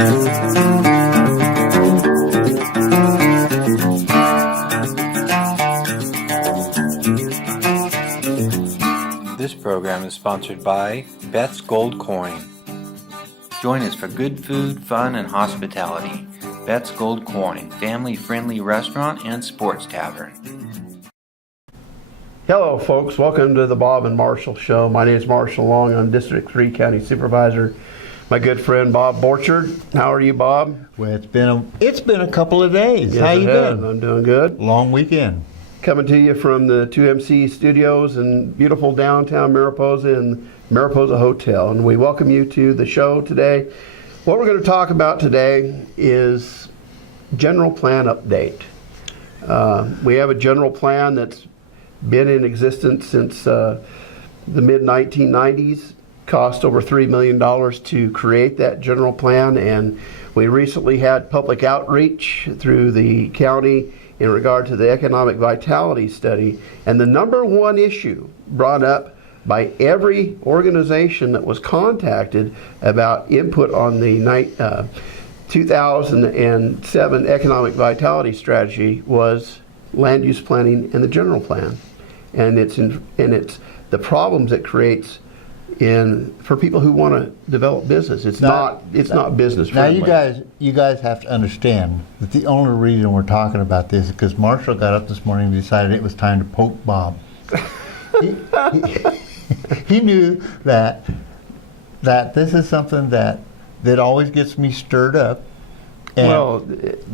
This program is sponsored by Beth's Gold Coin. Join us for good food, fun, and hospitality. Beth's Gold Coin, family-friendly restaurant and sports tavern. Hello, folks. Welcome to the Bob and Marshall Show. My name is Marshall Long. I'm District 3 County Supervisor. My good friend Bob Borchard. How are you, Bob? Well, it's been a couple of days. Yes, How you been? I'm doing good. Long weekend. Coming to you from the 2MC studios in beautiful downtown Mariposa and Mariposa Hotel. And we welcome you to the show today. What we're going to talk about today is general plan update. We have a general plan that's been in existence since the mid-1990s. Cost over $3 million to create that general plan, and we recently had public outreach through the county in regard to the economic vitality study, and the number one issue brought up by every organization that was contacted about input on the 2007 economic vitality strategy was land use planning and the general plan, and it's the problems it creates for people who want to develop business. It's not business friendly. Now you guys have to understand that the only reason we're talking about this is because Marshall got up this morning and decided it was time to poke Bob. He knew that this is something that always gets me stirred up. Well,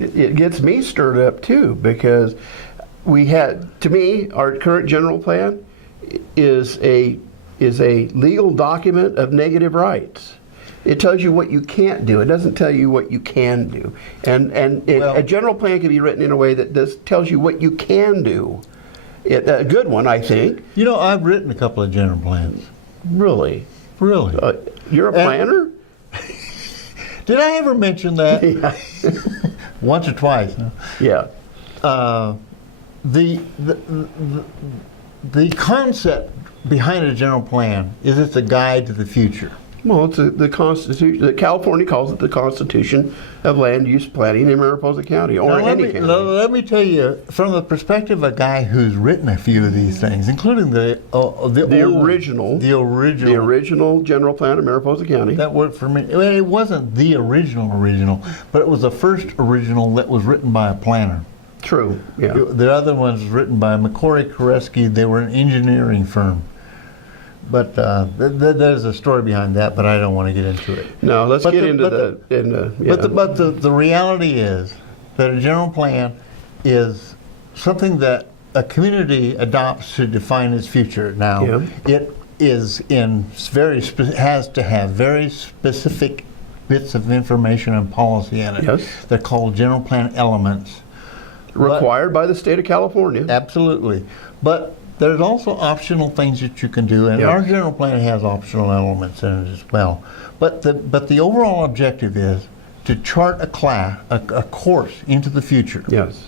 it gets me stirred up too, because to me, our current general plan is a legal document of negative rights. It tells you what you can't do. It doesn't tell you what you can do. A general plan can be written in a way that tells you what you can do. A good one, I think. You know, I've written a couple of general plans. Really? Really? You're a planner? Did I ever mention that? Yeah. Once or twice. No? Yeah. The concept behind a general plan is it's a guide to the future. Well, it's the Constitution. California calls it the Constitution of Land Use Planning in Mariposa County, or any county. Let me tell you, from the perspective of a guy who's written a few of these things, including the original general plan of Mariposa County. That worked for me. Well, it wasn't the original, but it was the first original that was written by a planner. True. Yeah. The other one's written by McCory Koreski. They were an engineering firm. But there's a story behind that, but I don't want to get into it. No, let's get into But the reality is that a general plan is something that a community adopts to define its future. Now, it is has to have very specific bits of information and policy in it. Yes. They're called general plan elements. Required by the state of California. Absolutely. But there's also optional things that you can do, and our general plan has optional elements in it as well. But the overall objective is to chart a course into the future. Yes.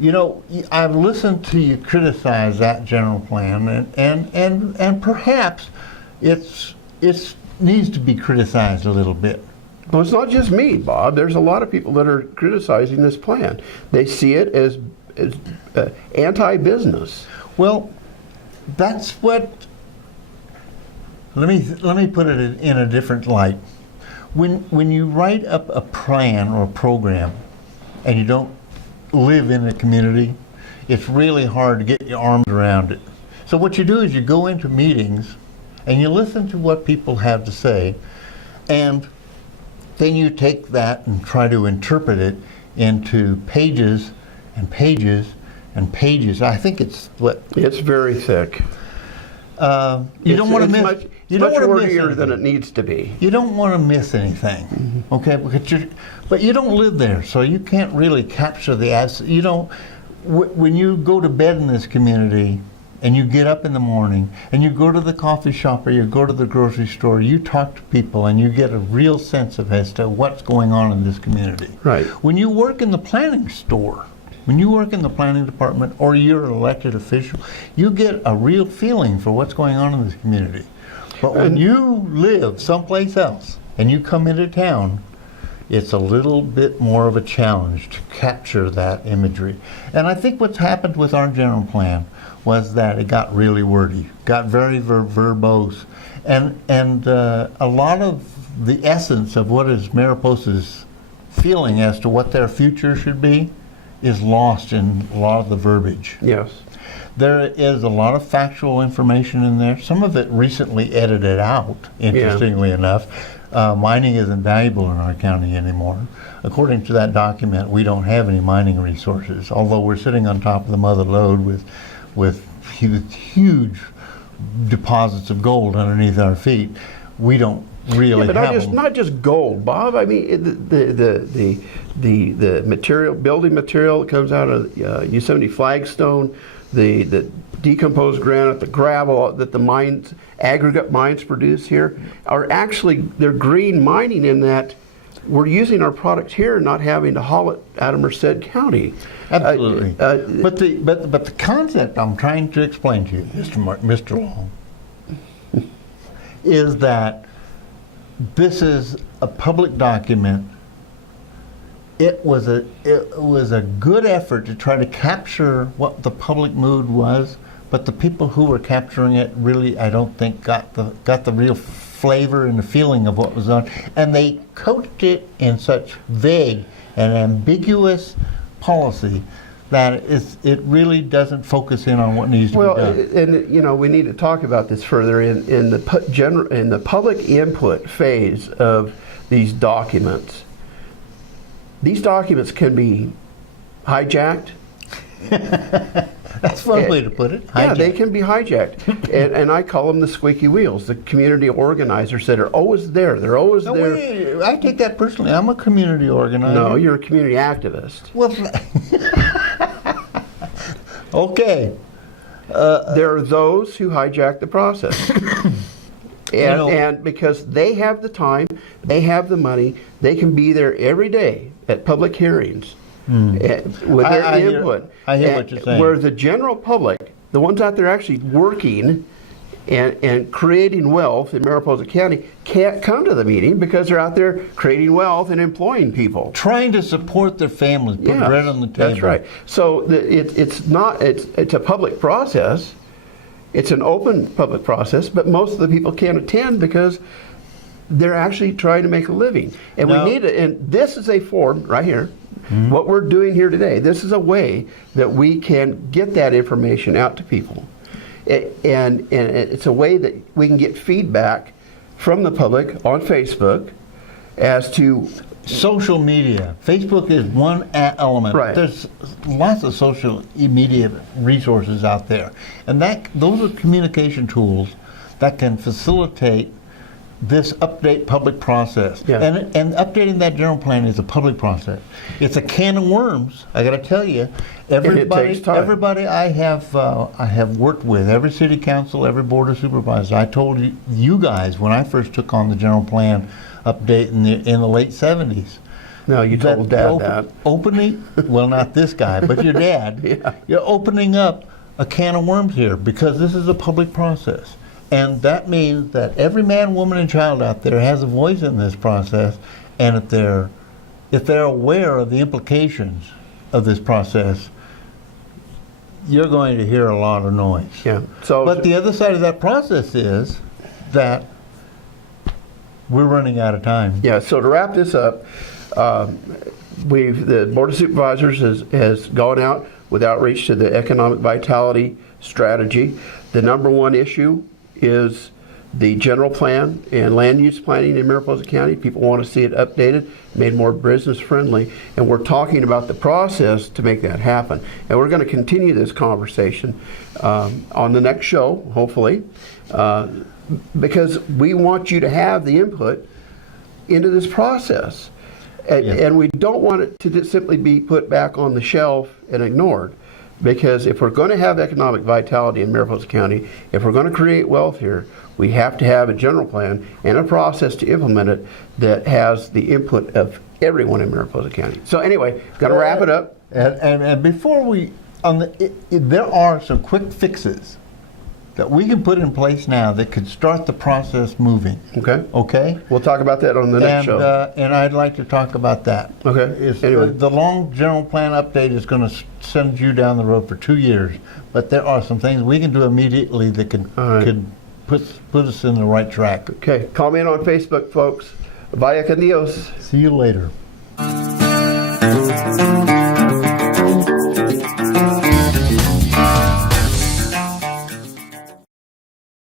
You know, I've listened to you criticize that general plan, and perhaps it needs to be criticized a little bit. Well, it's not just me, Bob. There's a lot of people that are criticizing this plan. They see it as anti-business. Well, that's what. Let me put it in a different light. When you write up a plan or a program, and you don't live in the community, it's really hard to get your arms around it. So what you do is you go into meetings, and you listen to what people have to say, and then you take that and try to interpret it into pages and pages and pages. I think it's very thick. You don't want to miss. You don't want to miss anything than it needs to be. You don't want to miss anything, okay? But you don't live there, so you can't really capture the essence. You know, when you go to bed in this community, and you get up in the morning, and you go to the coffee shop or you go to the grocery store, you talk to people, and you get a real sense of as to what's going on in this community. Right. When you work in the planning store, when you work in the planning department, or you're an elected official, you get a real feeling for what's going on in this community. But when you live someplace else, and you come into town, it's a little bit more of a challenge to capture that imagery. And I think what's happened with our general plan was that it got really wordy, got very verbose, and a lot of the essence of what is Mariposa's feeling as to what their future should be is lost in a lot of the verbiage. Yes. There is a lot of factual information in there, some of it recently edited out, interestingly enough. Mining isn't valuable in our county anymore. According to that document, we don't have any mining resources, although we're sitting on top of the mother lode with huge deposits of gold underneath our feet. We don't really but have them. not just gold, Bob. I mean, the material, building material that comes out of Yosemite flagstone, the decomposed granite, the gravel that the mines, aggregate mines produce here, are actually, they're green mining in that we're using our product here, not having to haul it out of Merced County. Absolutely. But the concept I'm trying to explain to you, Mr. Long, is that this is a public document. It was a good effort to try to capture what the public mood was, but the people who were capturing it really, I don't think, got the real flavor and the feeling of what was on, and they coached it in such vague and ambiguous policy that it really doesn't focus in on what needs to be done. And we need to talk about this further in the public input phase of these documents. These documents can be hijacked. That's one way to put it. Hijacked. Yeah, they can be hijacked. and I call them the squeaky wheels, the community organizers that are always there. They're always there. Wait, I take that personally. I'm a community organizer. No, you're a community activist. Well, okay. There are those who hijack the process. And because they have the time, they have the money, they can be there every day at public hearings with their input. I hear what you're saying. Where the general public, the ones out there actually working and creating wealth in Mariposa County, can't come to the meeting because they're out there creating wealth and employing people. Trying to support their families, put bread on the table. That's right. So it's a public process. It's an open public process, but most of the people can't attend because they're actually trying to make a living. And we need it. And this is a form right here. Mm-hmm. What we're doing here today, this is a way that we can get that information out to people. And it's a way that we can get feedback from the public on Facebook as to social media. Facebook is one element. Right. There's lots of social media resources out there, and those are communication tools that can facilitate this update public process. Yeah. And updating that general plan is a public process. It's a can of worms. I got to tell you, everybody I have worked with, every city council, every board of supervisors. I told you guys when I first took on the general plan update in the late 70s. No, you told Dad that. Opening, well, not this guy, but your dad. Yeah. You're opening up a can of worms here because this is a public process. And that means that every man, woman, and child out there has a voice in this process, and if they're aware of the implications of this process, you're going to hear a lot of noise. Yeah. But the other side of that process is that we're running out of time. Yeah, so to wrap this up, the Board of Supervisors has gone out with outreach to the economic vitality strategy. The number one issue is the general plan and land use planning in Mariposa County. People want to see it updated, made more business friendly, and we're talking about the process to make that happen. And we're going to continue this conversation on the next show, hopefully, because we want you to have the input into this process. And we don't want it to just simply be put back on the shelf and ignored. Because if we're going to have economic vitality in Mariposa County, if we're going to create wealth here, we have to have a general plan and a process to implement it that has the input of everyone in Mariposa County. So anyway, got to wrap it up. And before we, there are some quick fixes that we can put in place now that could start the process moving. Okay. Okay? We'll talk about that on the next show. And I'd like to talk about that. Okay. Anyway. The long general plan update is going to send you down the road for 2 years, but there are some things we can do immediately that can put us in the right track. Okay. Comment on Facebook, folks. Vaya con Dios. See you later.